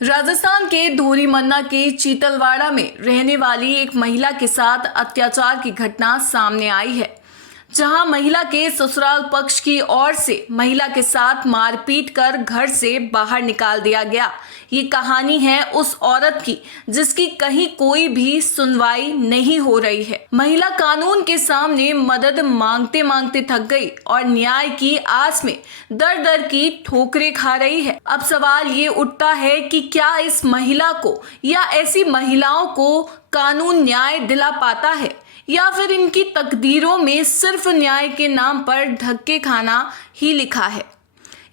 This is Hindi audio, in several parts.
राजस्थान के धोरीमन्ना के चीतलवाड़ा में रहने वाली एक महिला के साथ अत्याचार की घटना सामने आई है, जहां महिला के ससुराल पक्ष की ओर से महिला के साथ मारपीट कर घर से बाहर निकाल दिया गया। ये कहानी है उस औरत की जिसकी कहीं कोई भी सुनवाई नहीं हो रही है। महिला कानून के सामने मदद मांगते मांगते थक गई और न्याय की आस में दर दर की ठोकरें खा रही है। अब सवाल ये उठता है कि क्या इस महिला को या ऐसी महिलाओं को कानून न्याय दिला पाता है, या फिर इनकी तकदीरों में सिर्फ न्याय के नाम पर धक्के खाना ही लिखा है।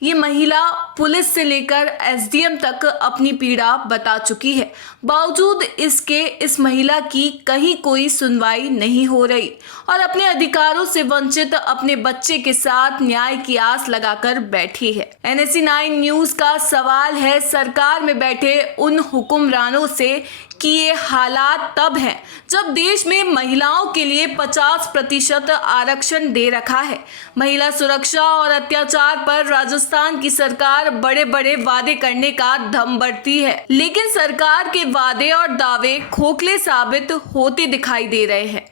ये महिला पुलिस से लेकर एसडीएम तक अपनी पीड़ा बता चुकी है, बावजूद इसके इस महिला की कहीं कोई सुनवाई नहीं हो रही और अपने अधिकारों से वंचित अपने बच्चे के साथ न्याय की आस लगाकर बैठी है। NSE9 न्यूज का सवाल है सरकार में बैठे उन हुक्मरानों से कि ये हालात तब हैं जब देश में महिलाओं के लिए 50% आरक्षण दे रखा है। महिला सुरक्षा और अत्याचार पर राजस्थान की सरकार बड़े बड़े वादे करने का दम बरती है, लेकिन सरकार के वादे और दावे खोखले साबित होते दिखाई दे रहे हैं।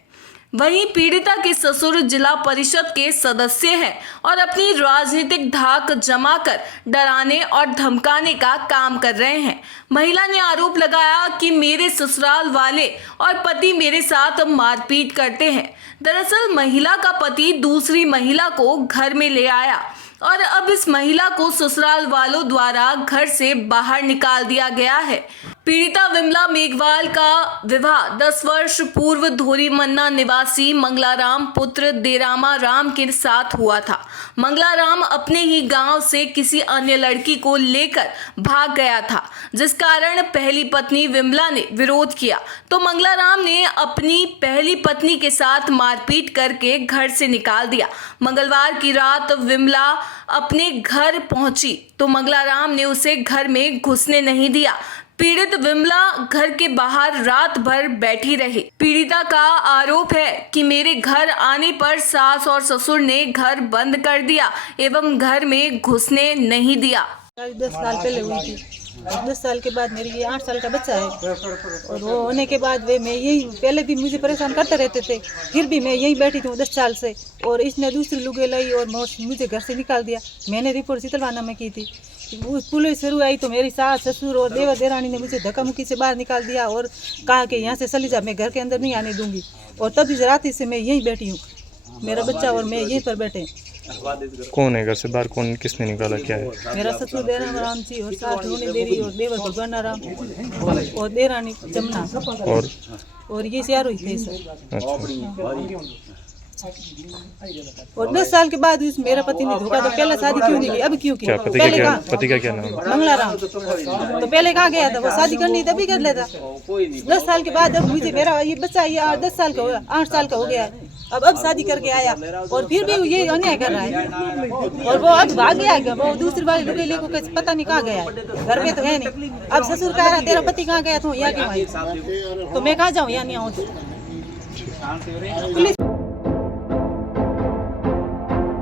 वहीं पीड़िता के ससुर जिला परिषद के सदस्य हैं और अपनी राजनीतिक धाक जमाकर डराने और धमकाने का काम कर रहे हैं। महिला ने आरोप लगाया कि मेरे ससुराल वाले और पति मेरे साथ मारपीट करते हैं। दरअसल महिला का पति दूसरी महिला को घर में ले आया और अब इस महिला को ससुराल वालों द्वारा घर से बाहर निकाल दिया गया है। पीड़िता विमला मेघवाल का विवाह 10 वर्ष पूर्व धोरीमन्ना निवासी मंगलाराम पुत्र देरामा राम के साथ हुआ था। मंगलाराम अपने ही गांव से किसी अन्य लड़की को लेकर भाग गया था, जिस कारण पहली पत्नी विमला ने विरोध किया तो मंगलाराम ने अपनी पहली पत्नी के साथ मारपीट करके घर से निकाल दिया। मंगलवार की रात विमला अपने घर पहुंची तो मंगलाराम ने उसे घर में घुसने नहीं दिया। पीड़ित विमला घर के बाहर रात भर बैठी रही। पीड़िता का आरोप है कि मेरे घर आने पर सास और ससुर ने घर बंद कर दिया एवं घर में घुसने नहीं दिया। 10 साल पहले हुई थी। 10 साल के बाद मेरी ये 8 साल का बच्चा है और वो होने के बाद वे मैं यही पहले भी मुझे परेशान करते रहते थे, फिर भी मैं यही बैठी थी 10 साल से और इसने दूसरी लुगे लाई और मुझे घर से निकाल दिया। मैंने रिपोर्ट चीतलवाड़ा में की थी। पुलिस शुरू आई तो मेरी सास ससुर और देवर देरानी ने मुझे धक्का मुक्की से बाहर निकाल दिया और कहा कि यहाँ से चली जा, मैं घर के अंदर नहीं आने दूंगी। और तब इस रात से मैं यहीं बैठी हूँ, मेरा बच्चा और मैं यहीं पर बैठे। कौन है घर से बाहर, कौन किसने निकाला, क्या है? मेरा ससुर देराम राम जी और सास रोनी देवी और देवर भगवान राम और देरानी जमुना और ये चारों ही थे सर। और 10 साल के बाद मेरा पति ने धोखा, तो पहले शादी क्यों नहीं की, अब क्यों की? पति का क्या नाम है? मंगलाराम। तो पहले कहाँ गया था, वो शादी करनी तभी कर लेता। 10 साल के बाद अब मुझे मेरा ये बच्चा ये 10 साल का हो गया, 8 साल का हो गया है। अब शादी करके आया और फिर भी ये अन्याय कर रहा है और वो अब भाग गया। वो दूसरी वाली लुगाई लेको पता नहीं कहाँ गया है, घर में तो है नहीं। अब ससुर कह रहा तेरा पति कहाँ गया, तो यहाँ क्यों आई? तो मैं कहाँ जाऊँ, यहाँ नहीं आऊँ तो।